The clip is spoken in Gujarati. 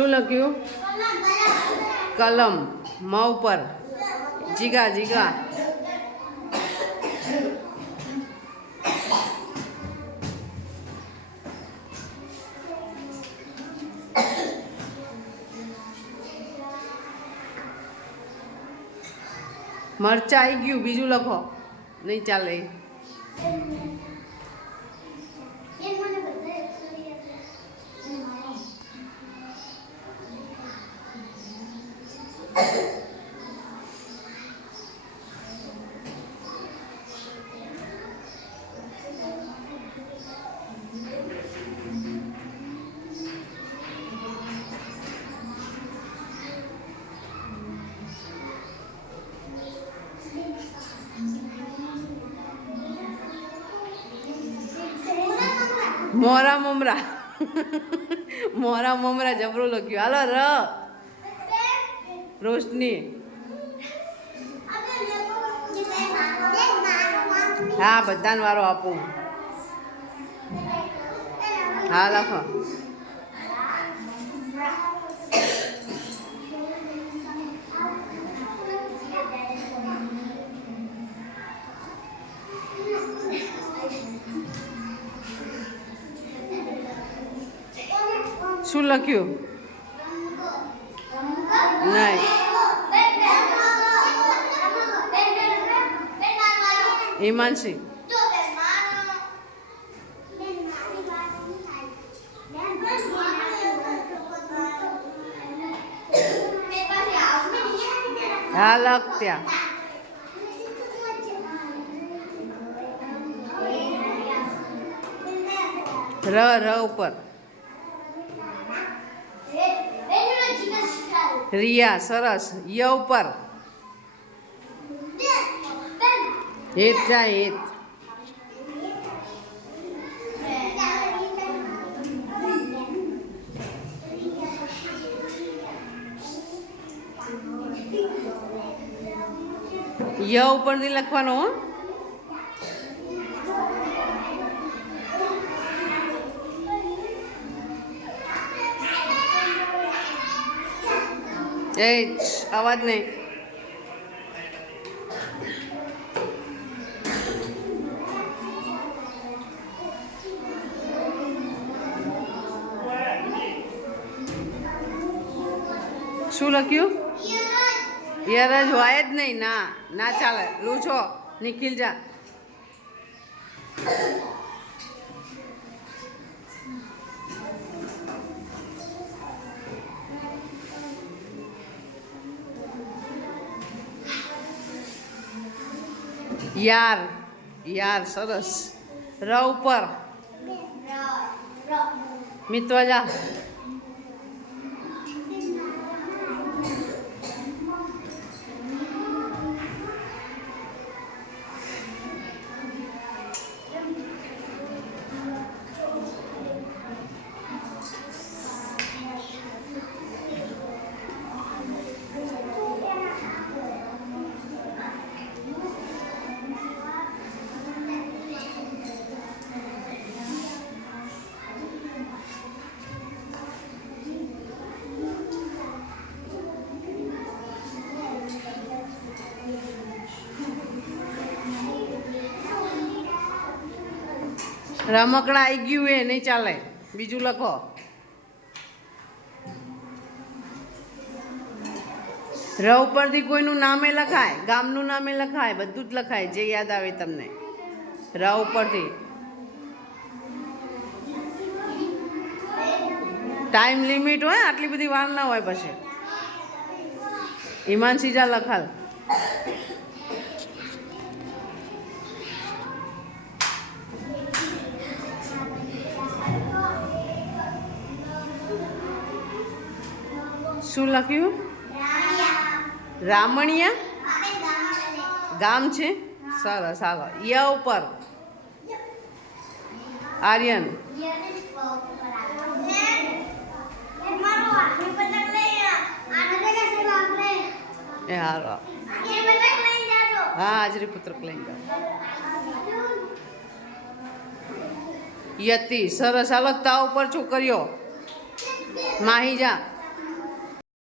શું લખ્યું? કલમ. મ ઉપર જીગા જીગા. મરચા આવી ગયું, બીજું લખો. નહીં ચાલે. મોરા મમરા. મોરા મમરા જબરું લખ્યું. હાલો રોશની. હા, બધાને વારો આપું. હા, લખો. શું લખ્યું? નહીં. હિમાંશી. હા, લખ ત્યાં. ર ઉપર રિયા. સરસ. ય ઉપર હેત. જાય હેત. ય ઉપરથી લખવાનો. હો, એ અવાજ નહીં. શું લખ્યું? યર જ હોય જ નહીં. ના ના ચાલે. લૂછો. નિખિલ જા. યાર. યાર. સરસ. ર ઉપર મિત્વા જા. રમકડા આવી ગયું. એ નહીં ચાલે. બીજું લખો. ર ઉપરથી કોઈનું નામે લખાય, ગામનું નામે લખાય, બધું જ લખાય જે યાદ આવે તમને. ર ઉપરથી ટાઈમ લિમિટ હોય. આટલી બધી વાર ના હોય. પછી હિમાંશી જા લખાલ. શું લખ્યું? રામણિયા. ગામ છે. સરસ. હાલો. ય ઉપર આર્યન. એ હાલો. હા, હાજરી પુત્રક લઈને જાઓ. યતિ. સરસ. હાલો. તા ઉપર છોકરીઓ. માહી જા.